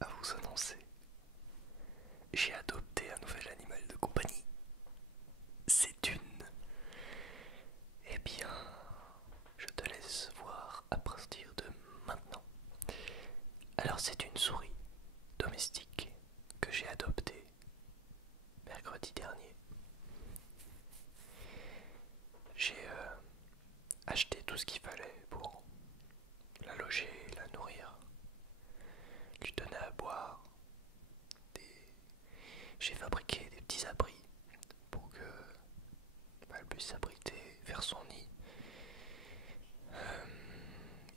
à vous annoncer. J'ai adopté un nouvel animal de compagnie. C'est une. Eh bien, je te laisse voir à partir de maintenant. Alors c'est une souris domestique que j'ai adoptée mercredi dernier. J'ai acheté tout ce qu'il fallait pour la loger, la nourrir, lui donner à boire. J'ai fabriqué des petits abris pour que elle puisse s'abriter, faire son nid.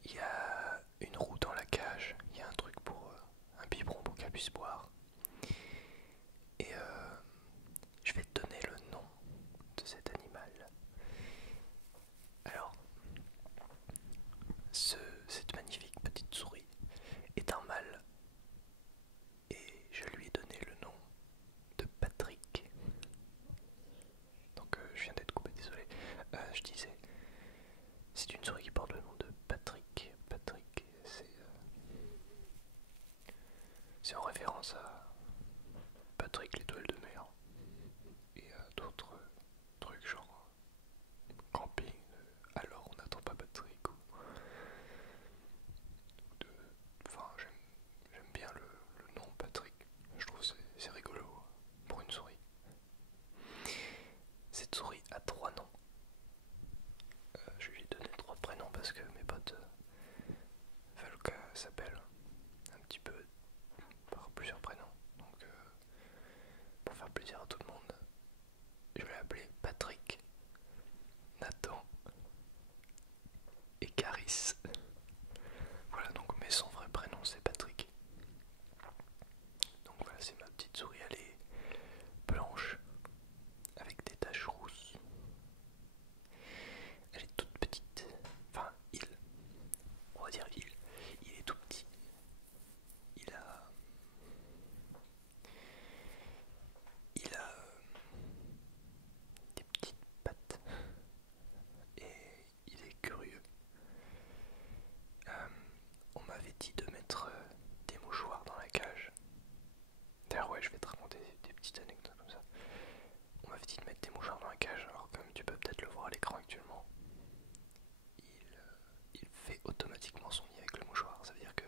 Il y a une roue dans la cage, il y a un truc pour un biberon pour qu'elle puisse boire. Et je vais te donner le nom de cet animal. Alors, cette magnifique petite souris est un mâle et je lui ai donné le nom de Patrick. Donc je viens d'être coupé, désolé. Je disais, c'est une souris qui porte le nom de Patrick. Patrick, c'est en référence à Patrick l'étoile de mer et à d'autres trucs genre camping. Alors on n'attend pas Patrick de... Enfin j'aime bien le nom Patrick. Je trouve c'est rigolo pour une souris. Cette souris a trois noms. Je lui ai donné trois prénoms parce que mes potes veulent qu'elle s'appelle un petit peu par plusieurs prénoms. Donc pour faire plaisir à tout le monde, je vais l'appeler Patrick, Nathan et Caris. Voilà, donc mais son vrai prénom c'est Patrick. Donc voilà, c'est ma petite souris, elle est blanche avec des taches rousses. Elle est toute petite. Enfin, on va dire il est tout petit. Il a, il a des petites pattes et il est curieux. On m'avait dit de mettre des mouchoirs dans la cage. D'ailleurs ouais, je vais te raconter des petites anecdotes comme ça. On m'avait dit de mettre des mouchoirs dans la cage, alors comme tu peux peut-être le voir à l'écran actuellement, il fait automatiquement son nid avec le mouchoir. Ça veut dire que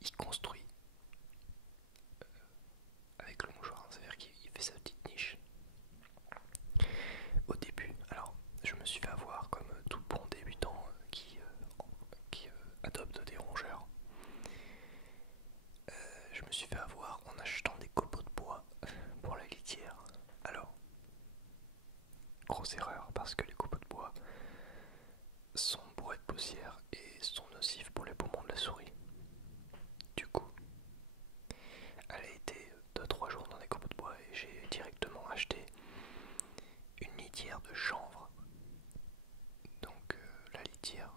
il construit avec le mouchoir, ça veut dire qu'il fait sa petite niche. Au début, alors je me suis fait avoir comme tout bon débutant qui adopte des rongeurs. Je me suis fait avoir en achetant des copeaux de bois pour la litière. Alors, grosse erreur parce que les copeaux de bois sont bourrés de poussière et sont nocifs pour les poumons de la souris. Du coup, elle a été 2-3 jours dans des copeaux de bois et j'ai directement acheté une litière de chanvre. Donc la litière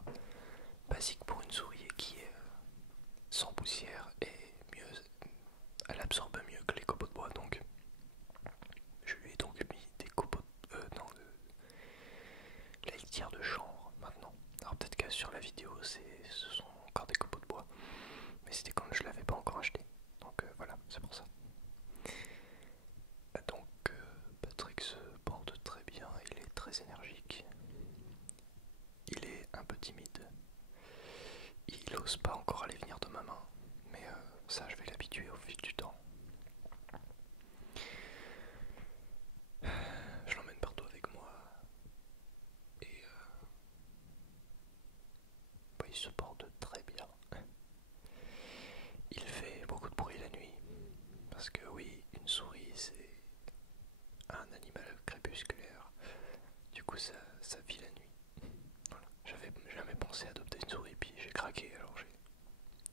basique pour une souris qui est sans poussière et mieux, elle absorbe mieux que les copeaux de bois. Donc je lui ai donc mis des copeaux non, la litière de chanvre maintenant. Alors peut-être que sur la vidéo ce sont encore des copeaux de bois, mais c'était quand je l'avais pas encore acheté. Donc voilà, c'est pour ça. Donc Patrick se porte très bien, il est très énergique. Il est un peu timide. Il n'ose pas encore aller venir de ma main, mais ça je vais l'habituer au fil du temps. Je l'emmène partout avec moi et bah, il se porte très bien. Il fait beaucoup de bruit la nuit, parce que oui, une souris c'est un animal crépusculaire, du coup ça vit la nuit. Voilà. J'avais jamais pensé adopter une souris, puis j'ai craqué, alors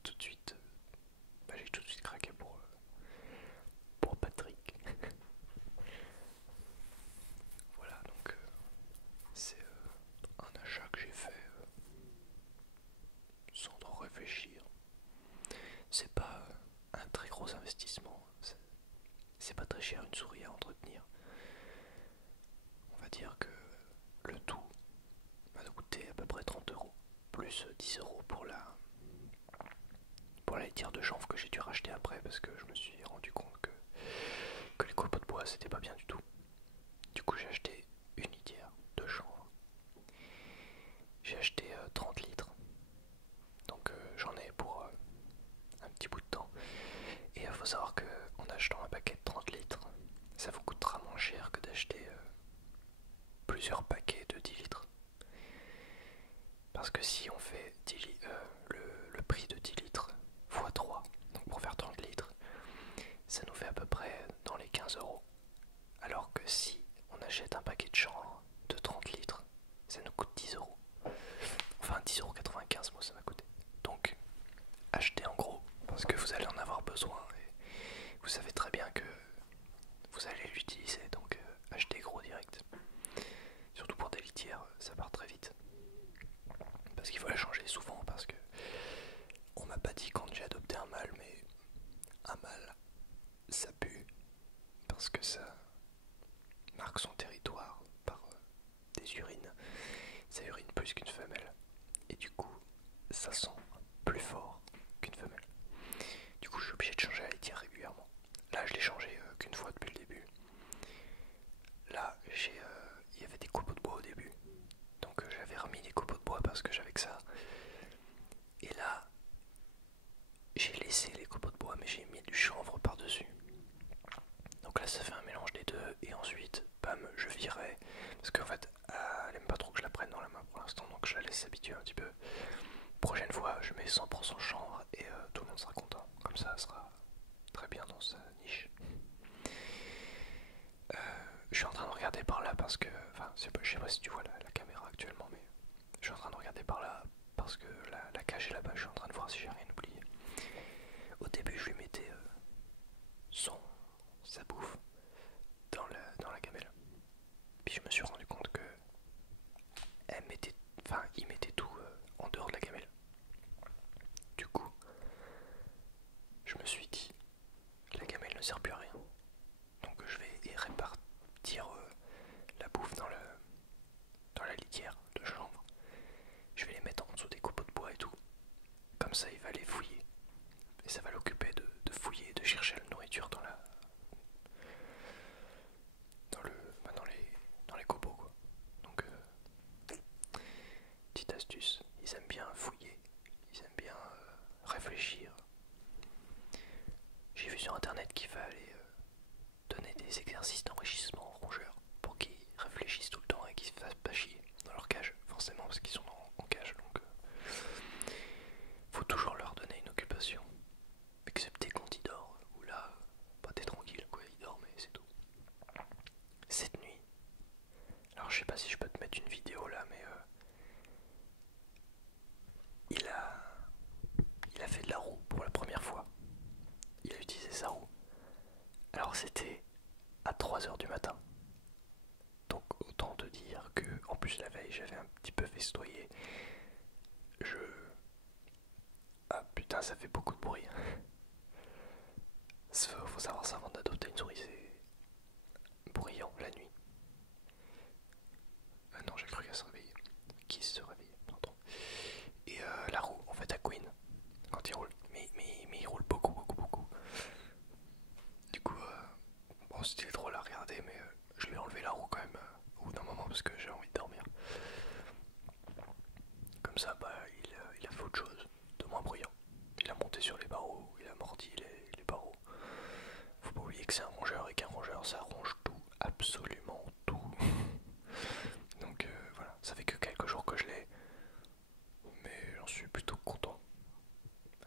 tout de suite, j'ai tout de suite craqué pour Patrick. Voilà, donc c'est un achat que j'ai fait sans trop réfléchir. C'est pas un très gros investissement, c'est pas très cher une souris à entretenir. On va dire que le tout va nous coûter à peu près 30 euros, plus 10 euros pour la litière de chanvre que j'ai dû racheter après parce que je me suis rendu compte que les copeaux de bois c'était pas bien du tout. Du coup j'ai acheté une litière de chanvre. J'ai acheté 30 litres. Donc j'en ai pour un petit bout de temps. Et il faut savoir qu'en achetant un paquet de 30 litres, ça vous coûtera moins cher que d'acheter plusieurs paquets de 10 litres. Parce que si on fait le prix de 10 litres x 3, donc pour faire 30 litres, ça nous fait à peu près dans les 15 euros. Alors que si on achète un paquet de chanvre de 30 litres, ça nous coûte 10 euros. Enfin 10,95 € moi ça m'a coûté. Donc achetez en gros, parce que vous allez en avoir besoin. Et vous savez très bien que vous allez l'utiliser, donc achetez gros direct. Surtout pour des litières, ça part très vite. Parce qu'il faut la changer souvent, parce que on m'a pas dit quand j'ai adopté un mâle, mais un mâle, ça pue, parce que ça marque son territoire par des urines. Ça urine plus qu'une femelle, et du coup, ça sent plus fort qu'une femelle. Du coup, je suis obligé de changer la litière régulièrement. Là, je l'ai changé qu'une fois depuis le début. Là, il y avait des copeaux de bois au début, donc j'avais remis des copeaux de bois parce que j'avais que ça. Et là, j'ai laissé les copeaux de bois, mais j'ai mis du chanvre par-dessus. Donc là, ça fait un mélange des deux, et ensuite, bam, je virais. Parce qu'en fait, elle aime pas trop que je la prenne dans la main pour l'instant, donc je la laisse s'habituer un petit peu. Prochaine fois, je mets 100% chanvre et tout le monde sera content. Comme ça, elle sera très bien dans sa niche. Je suis en train de regarder par là parce que, enfin, je sais pas si tu vois la caméra actuellement, mais je suis en train de regarder par là parce que la cage est là-bas. Je suis en train de voir si j'ai rien oublié. Au début, je lui mettais sa bouffe dans la gamelle. Puis je me suis rendu compte que il mettait tout en dehors de la gamelle. Du coup, je me suis dit, la gamelle ne sert plus à rien. Donc je vais répartir la bouffe dans la litière de chanvre. Je vais les mettre en dessous des copeaux de bois et tout. Comme ça, il va les fouiller. Et ça va l'occuper de fouiller, de chercher la nourriture dans les copeaux, quoi. Donc, petite astuce, ils aiment bien fouiller, ils aiment bien réfléchir. J'ai vu sur internet qu'il fallait donner des exercices d'enrichissement aux rongeurs pour qu'ils réfléchissent tout le temps et qu'ils se fassent pas chier dans leur cage, forcément parce qu'ils sont en cage, donc faut toujours leur donner une occupation, excepté quand ils dorment, où là, bah t'es tranquille quoi, ils dorment et c'est tout. Cette nuit, alors je sais pas si je peux te mettre une vidéo là, mais il a fait de la roue pour la première fois. Il a utilisé sa roue. Alors c'était à 3 heures du matin. Donc autant te dire que, en plus la veille j'avais un petit peu festoyé. Ah putain, ça fait beaucoup de bruit. Faut savoir ça avant d'adopter une souris, c'est bruyant la nuit. Non, j'ai cru qu'elle se réveillait. Qui se réveille, pardon. Et la roue, en fait, à Queen, quand il roule. Mais il roule beaucoup, beaucoup, beaucoup. Du coup, bon, c'était drôle à regarder, mais je lui ai enlevé la roue quand même au bout d'un moment parce que j'ai envie de dormir. Comme ça, bah, il a fait autre chose, de moins bruyant. Il a monté sur les barreaux, il a mordi les barreaux. Faut pas oublier que c'est un rongeur et qu'un rongeur ça ronge tout, absolument tout. Donc voilà, ça fait que quelques jours que je l'ai, mais j'en suis plutôt content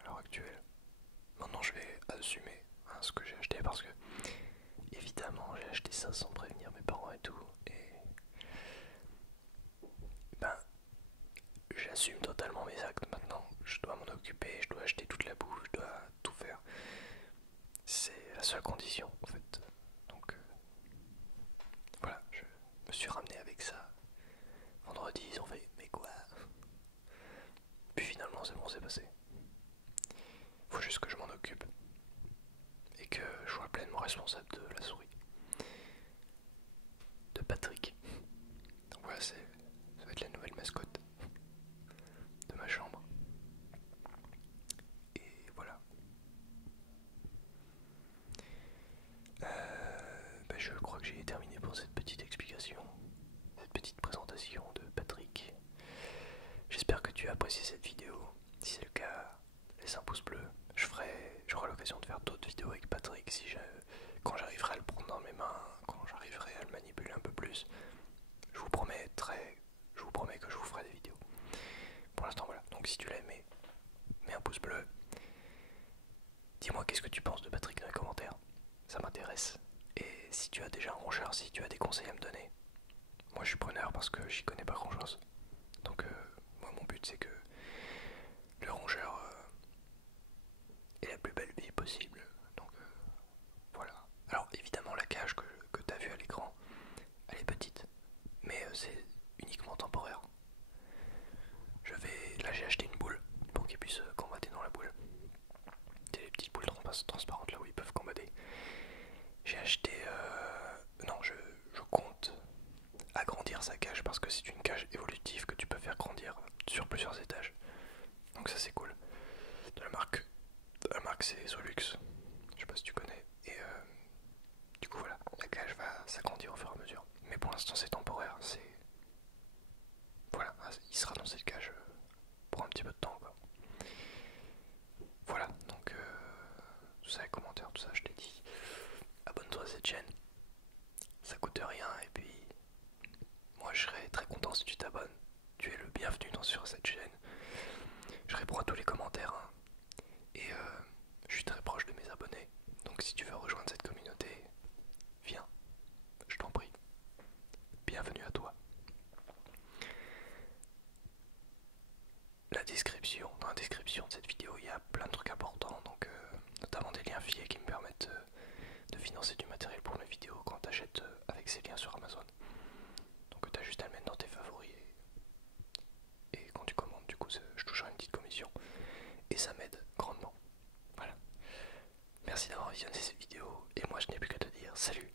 à l'heure actuelle. Maintenant je vais assumer ce que j'ai acheté parce que évidemment j'ai acheté ça sans prévenir mes parents et tout, et ben j'assume totalement mes actes maintenant. Je dois m'en occuper, je dois acheter toute la bouffe, je dois tout faire. C'est la seule condition en fait. Donc voilà, je me suis ramené avec ça. Vendredi ils ont fait mais quoi? Puis finalement c'est bon, c'est passé. Faut juste que je m'en occupe et que je sois pleinement responsable de la souris. De Patrick. Donc voilà, ça va être la nouvelle mascotte de ma chambre. Et voilà. laisser un pouce bleu. J'aurai l'occasion de faire d'autres vidéos avec Patrick quand j'arriverai à le prendre dans mes mains, quand j'arriverai à le manipuler un peu plus. Je vous promets que je vous ferai des vidéos. Pour l'instant voilà, donc si tu l'as aimé, mets un pouce bleu. Dis-moi qu'est-ce que tu penses de Patrick dans les commentaires, ça m'intéresse. Et si tu as déjà un rongeur, si tu as des conseils à me donner, moi je suis preneur parce que j'y connais pas grand chose. Donc moi mon but c'est que le rongeur ait la plus belle vie possible. Donc voilà. Alors évidemment la cage que tu as vue à l'écran, elle est petite, mais c'est uniquement temporaire. Là j'ai acheté une boule pour qu'ils puissent combattre dans la boule. C'est les petites boules transparentes là où ils peuvent combattre. J'ai acheté... non, je compte agrandir sa cage parce que c'est une cage évolutive que tu peux faire grandir sur plusieurs étages. Donc ça c'est cool. La marque c'est Solux. Je sais pas si tu connais. Et du coup voilà, la cage va s'agrandir au fur et à mesure. Mais pour l'instant c'est temporaire. Voilà, il sera dans cette cage pour un petit peu de temps quoi. Voilà, donc tout ça, les commentaires, tout ça je t'ai dit. Abonne-toi à cette chaîne. Ça coûte rien et puis moi je serais très content si tu t'abonnes. Tu es le bienvenu sur cette chaîne. Je réponds à tous les commentaires hein. Et je suis très proche de mes abonnés. Donc si tu veux rejoindre cette communauté, viens, je t'en prie. Bienvenue à toi. Dans la description de cette vidéo, il y a plein de trucs importants, donc notamment des liens affiliés qui me permettent de financer du matériel pour mes vidéos quand tu achètes avec ces liens sur Amazon. Donc tu as juste à le mettre dans tes favoris et quand tu commandes, du coup je toucherai une petite commission et ça m'aide grandement. Voilà. Merci d'avoir visionné cette vidéo et moi je n'ai plus qu'à te dire salut.